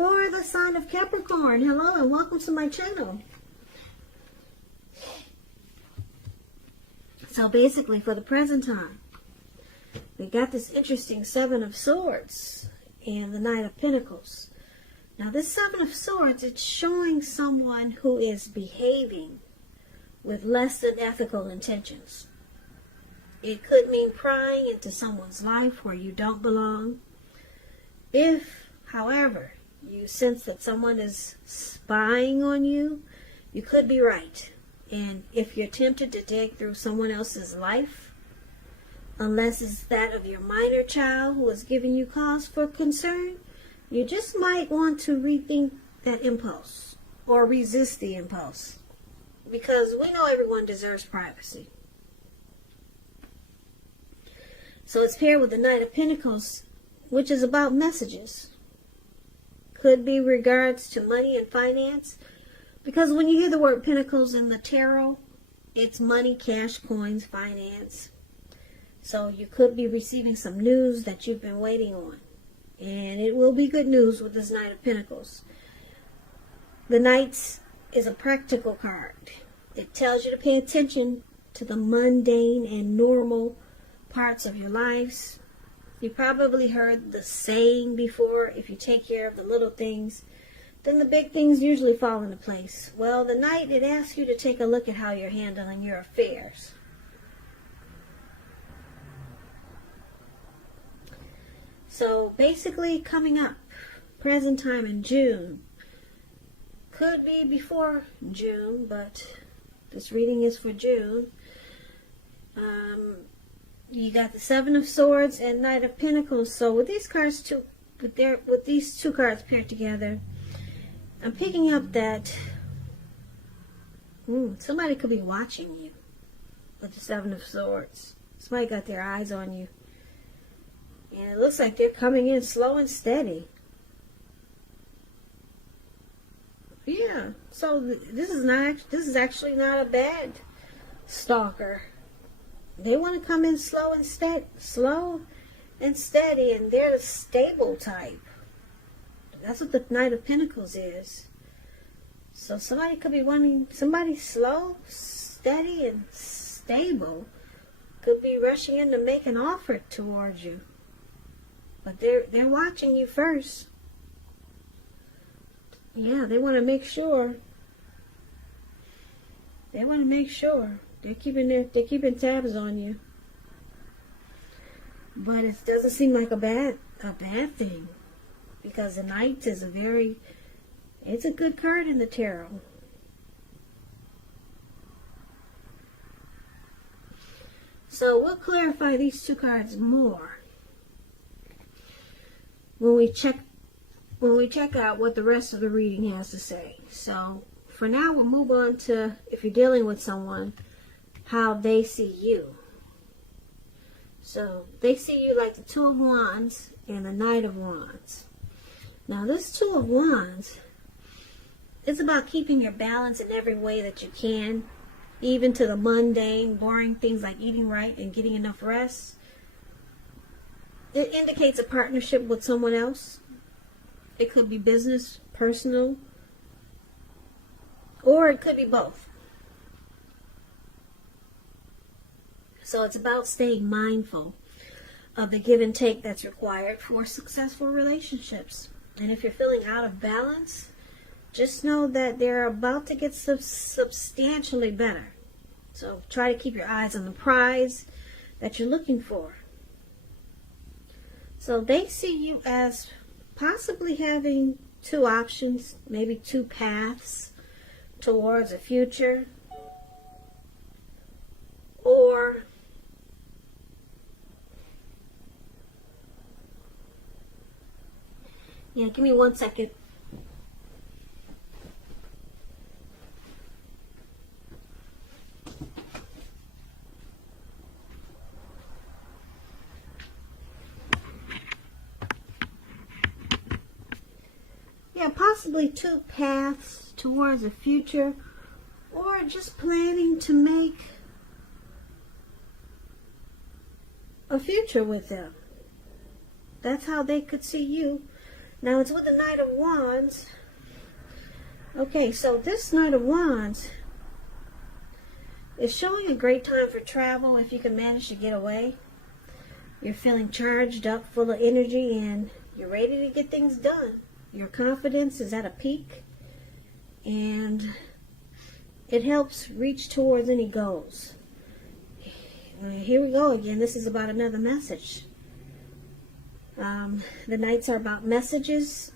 for the sign of Capricorn. Hello and welcome to my channel. So basically for the present time, we got this interesting Seven of Swords and the Knight of Pentacles. Now this Seven of Swords, it's showing someone who is behaving with less than ethical intentions. It could mean prying into someone's life where you don't belong. If, however, you sense that someone is spying on you, you could be right. And if you're tempted to dig through someone else's life, unless it's that of your minor child who is giving you cause for concern, you just might want to rethink that impulse or resist the impulse. Because we know everyone deserves privacy. So it's paired with the Knight of Pentacles, which is about messages. Could be regards to money and finance. Because when you hear the word Pentacles in the tarot, it's money, cash, coins, finance. So you could be receiving some news that you've been waiting on. And it will be good news with this Knight of Pentacles. The Knight is a practical card. It tells you to pay attention to the mundane and normal parts of your lives. You probably heard the saying before, if you take care of the little things, then the big things usually fall into place. Well, the Knight, it asks you to take a look at how you're handling your affairs. So basically coming up, present time in June. Could be before June, but this reading is for June. You got the Seven of Swords and Knight of Pentacles. So with these cards with these two cards paired together, I'm picking up that somebody could be watching you with the Seven of Swords. Somebody got their eyes on you. And it looks like they're coming in slow and steady. Yeah, so this is actually not a bad stalker. They want to come in slow and steady, and they're the stable type. That's what the Knight of Pentacles is. So somebody could be wanting somebody slow, steady, and stable. Could be rushing in to make an offer towards you. But they're watching you first. Yeah, they want to make sure. They want to make sure. They're keeping tabs on you. But it doesn't seem like a bad thing. Because the Knight is it's a good card in the tarot. So we'll clarify these two cards more when we check out what the rest of the reading has to say. So for now, we'll move on to, if you're dealing with someone, how they see you. So they see you like the Two of Wands and the Knight of Wands. Now this Two of Wands, it's about keeping your balance in every way that you can, even to the mundane, boring things like eating right and getting enough rest. It indicates a partnership with someone else. It could be business, personal, or it could be both. So it's about staying mindful of the give and take that's required for successful relationships. And if you're feeling out of balance, just know that they're about to get substantially better. So try to keep your eyes on the prize that you're looking for. So they see you as possibly having two options, maybe two paths towards a future. Or yeah, give me 1 second. Yeah, possibly two paths towards a future, or just planning to make a future with them. That's how they could see you. Now it's with the Knight of Wands. Okay, so this Knight of Wands is showing a great time for travel if you can manage to get away. You're feeling charged up, full of energy, and you're ready to get things done. Your confidence is at a peak, and it helps reach towards any goals. Here we go again. This is about another message. The nights are about messages,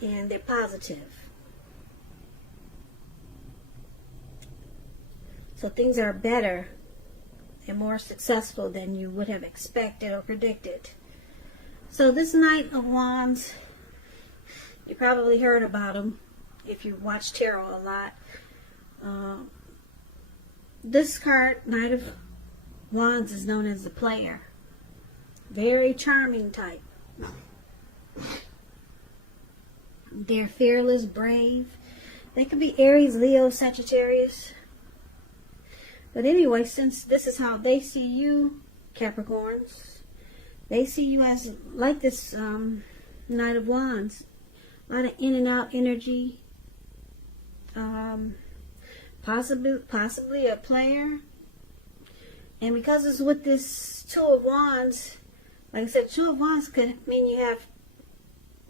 and they're positive. So things are better and more successful than you would have expected or predicted. So this Knight of Wands, you probably heard about him if you watch tarot a lot. This card, Knight of Wands, is known as the player. Very charming type. They're fearless, brave. They could be Aries, Leo, Sagittarius. But anyway, since this is how they see you, Capricorns, they see you as like this Knight of Wands. A lot of in and out energy. Possibly a player. And because it's with this Two of Wands, like I said, Two of Wands could mean you have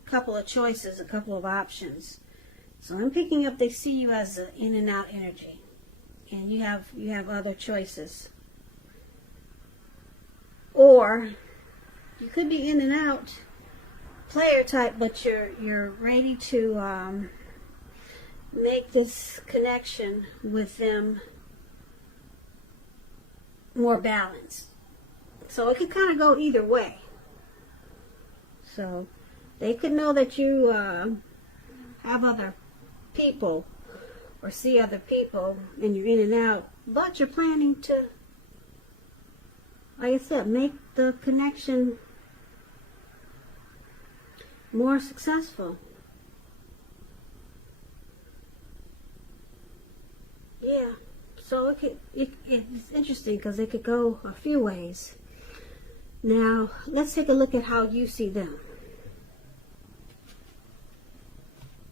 a couple of choices, a couple of options. So I'm picking up they see you as an in and out energy. And you have other choices. Or you could be in and out player type, but you're ready to make this connection with them more balanced. So it could kind of go either way. So they could know that you have other people or see other people and you're in and out, but you're planning to, like I said, make the connection more successful. Yeah, so it's interesting because it could go a few ways. Now, let's take a look at how you see them.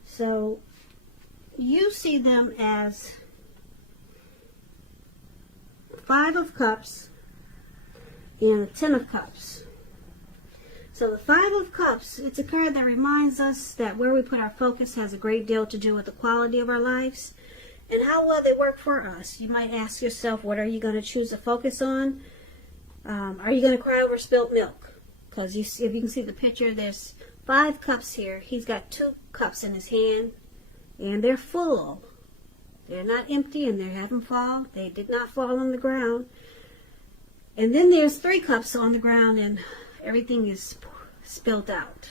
So, you see them as Five of Cups and a Ten of Cups. So the Five of Cups, it's a card that reminds us that where we put our focus has a great deal to do with the quality of our lives and how well they work for us. You might ask yourself, what are you going to choose to focus on? Are you going to cry over spilt milk? Because if you can see the picture, there's 5 cups here. He's got 2 cups in his hand. And they're full. They're not empty and they haven't fallen. They did not fall on the ground. And then there's 3 cups on the ground and everything is spilled out.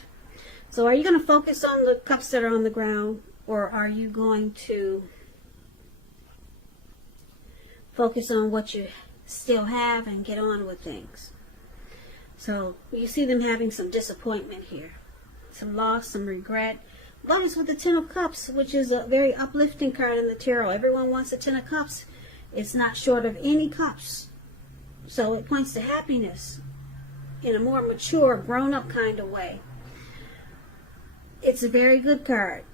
So are you going to focus on the cups that are on the ground, or are you going to focus on what you still have and get on with things? So you see them having some disappointment here. Some loss, some regret. But it's with the Ten of Cups, which is a very uplifting card in the tarot. Everyone wants a Ten of Cups. It's not short of any cups. So it points to happiness in a more mature, grown-up kind of way. It's a very good card.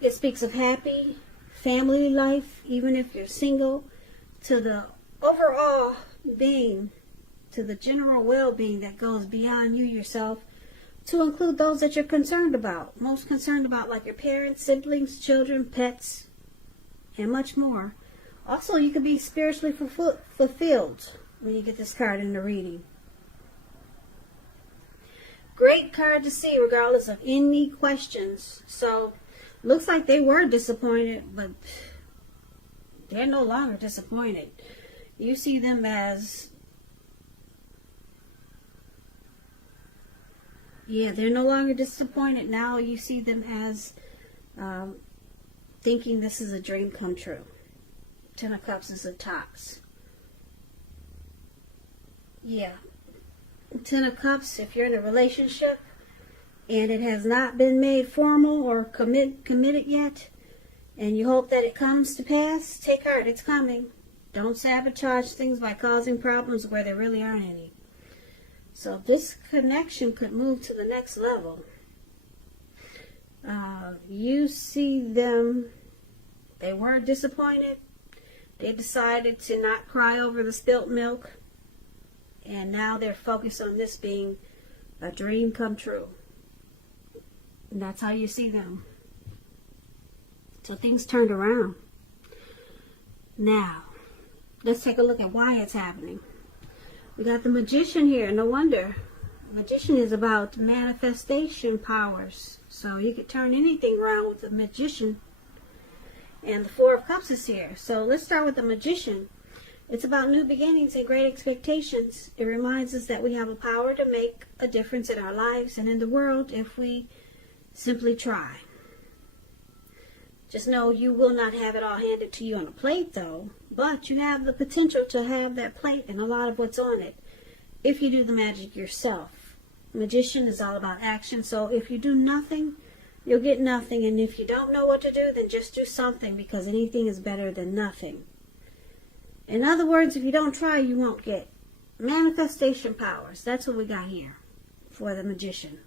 It speaks of happy family life, even if you're single, to the overall being, to the general well-being that goes beyond you yourself, to include those that you're concerned about, most concerned about, like your parents, siblings, children, pets, and much more. Also, you can be spiritually fulfilled when you get this card in the reading. Great card to see regardless of any questions. So, looks like they were disappointed, but they're no longer disappointed. You see them as, they're no longer disappointed. Now you see them as thinking this is a dream come true. Ten of Cups is a tox. Yeah. Ten of Cups, if you're in a relationship and it has not been made formal or committed yet, and you hope that it comes to pass, take heart, it's coming. Don't sabotage things by causing problems where there really aren't any. So this connection could move to the next level. You see them, they were disappointed. They decided to not cry over the spilt milk. And now they're focused on this being a dream come true. And that's how you see them. So things turned around. Now, let's take a look at why it's happening. We got the Magician here. No wonder. Magician is about manifestation powers. So you could turn anything around with the Magician. And the Four of Cups is here. So let's start with the Magician. It's about new beginnings and great expectations. It reminds us that we have a power to make a difference in our lives and in the world if we simply try. Just know you will not have it all handed to you on a plate, though. But you have the potential to have that plate and a lot of what's on it if you do the magic yourself. Magician is all about action. So if you do nothing, you'll get nothing. And if you don't know what to do, then just do something, because anything is better than nothing. In other words, if you don't try, you won't get. Manifestation powers. That's what we got here for the Magician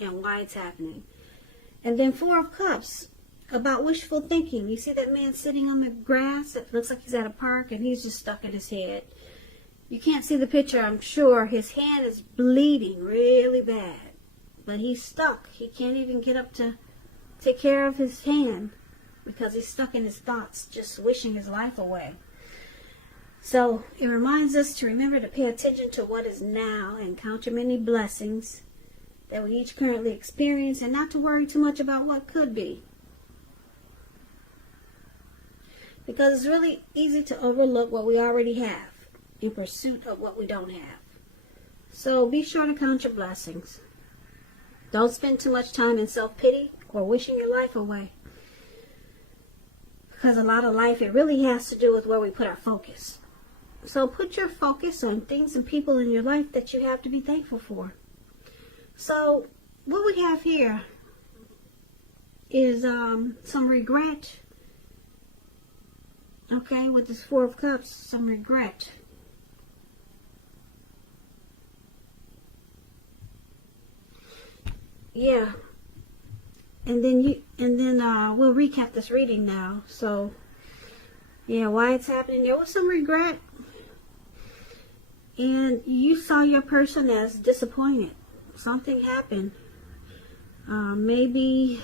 and why it's happening. And then Four of Cups, about wishful thinking. You see that man sitting on the grass? It looks like he's at a park and he's just stuck in his head. You can't see the picture, I'm sure. His hand is bleeding really bad. But he's stuck. He can't even get up to take care of his hand because he's stuck in his thoughts, just wishing his life away. So it reminds us to remember to pay attention to what is now and count your many blessings that we each currently experience, and not to worry too much about what could be. Because it's really easy to overlook what we already have in pursuit of what we don't have. So be sure to count your blessings. Don't spend too much time in self-pity or wishing your life away. Because a lot of life, it really has to do with where we put our focus. So put your focus on things and people in your life that you have to be thankful for. So what we have here is some regret. Okay, with this Four of Cups, some regret. Yeah. And then we'll recap this reading now. So yeah, why it's happening. There was some regret. And you saw your person as disappointed. Something happened. Maybe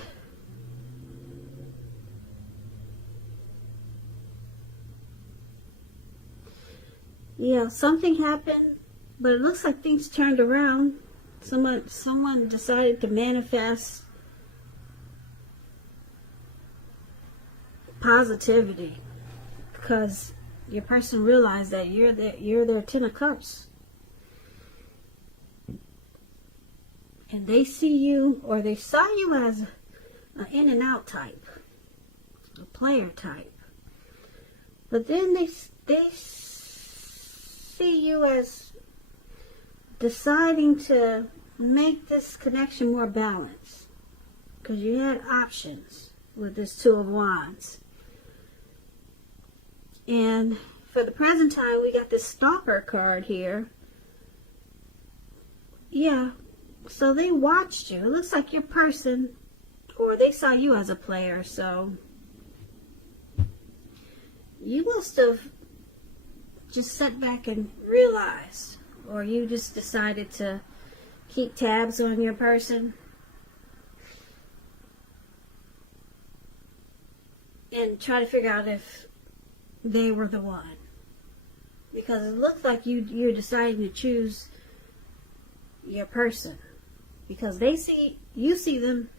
yeah, something happened, but it looks like things turned around. Someone decided to manifest positivity because your person realized that you're their Ten of Cups. And they see you, or they saw you as an in and out type, a player type. But then they see you as deciding to make this connection more balanced, because you had options with this Two of Wands. And for the present time, we got this Stalker card here. Yeah, so they watched you. It looks like your person, or they saw you as a player, so you must have just sat back and realized, or you just decided to keep tabs on your person and try to figure out if they were the one, because it looks like you're deciding to choose your person, because they see them,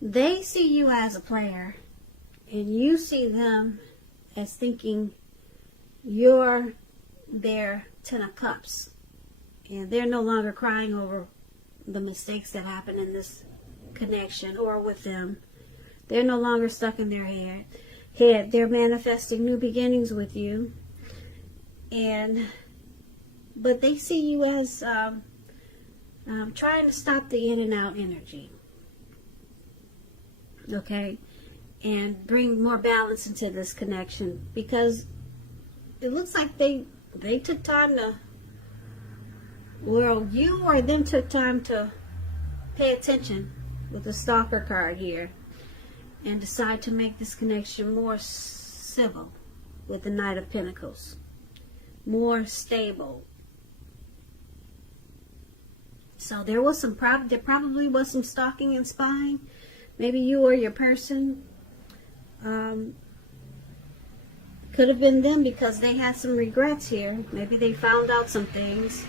they see you as a player, and you see them as thinking you're their Ten of Cups, and they're no longer crying over the mistakes that happened in this connection or with them. They're no longer stuck in their head. They're manifesting new beginnings with you, but they see you as trying to stop the in and out energy, okay, and bring more balance into this connection, because it looks like they took time to, well, you or them took time to pay attention with the stalker card here and decide to make this connection more civil with the Knight of Pentacles, more stable. So there probably was some stalking and spying. Maybe you or your person. Could have been them because they had some regrets here. Maybe they found out some things.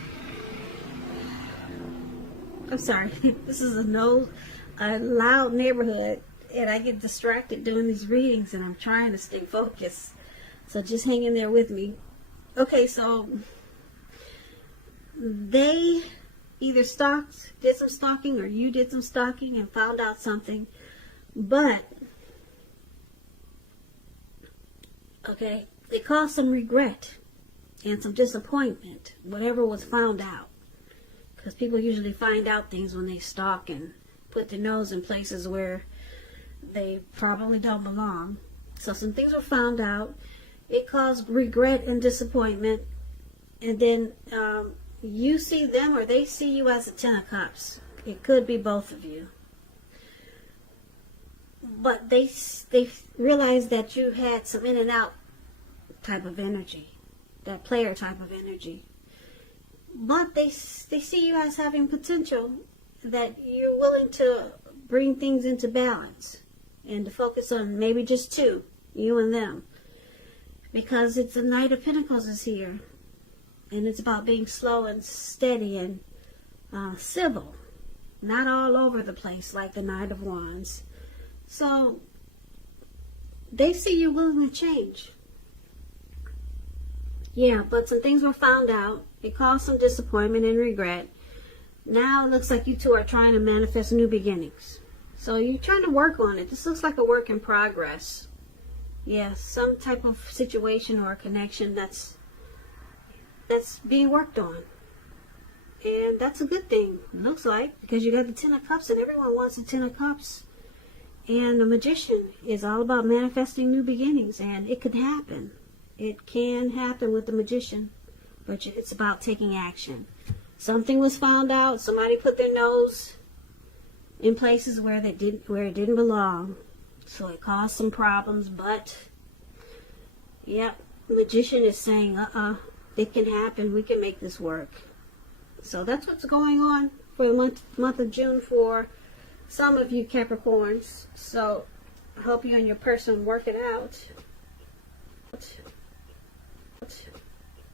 I'm sorry. This is a loud neighborhood, and I get distracted doing these readings, and I'm trying to stay focused. So just hang in there with me. Okay, so they either did some stalking, or you did some stalking and found out something. But okay, it caused some regret and some disappointment, whatever was found out. Because people usually find out things when they stalk and put their nose in places where they probably don't belong. So some things were found out. It caused regret and disappointment. And then you see them or they see you as a 10 of Cups. It could be both of you. But they realized that you had some in and out type of energy, that player type of energy. But they see you as having potential, that you're willing to bring things into balance and to focus on maybe just two, you and them. Because it's the Knight of Pentacles is here. And it's about being slow and steady and civil. Not all over the place like the Knight of Wands. So, they see you willing to change. Yeah, but some things were found out. It caused some disappointment and regret. Now it looks like you two are trying to manifest new beginnings. So you're trying to work on it. This looks like a work in progress. Yeah, some type of situation or connection that's being worked on. And that's a good thing, it looks like, because you got the 10 of Cups and everyone wants the 10 of Cups. And the Magician is all about manifesting new beginnings, and it could happen. It can happen with the Magician, but it's about taking action. Something was found out. Somebody put their nose in places where it didn't belong, so it caused some problems. But yep, the Magician is saying, it can happen. We can make this work. So that's what's going on for the month of June for some of you Capricorns. So I hope you and your person work it out.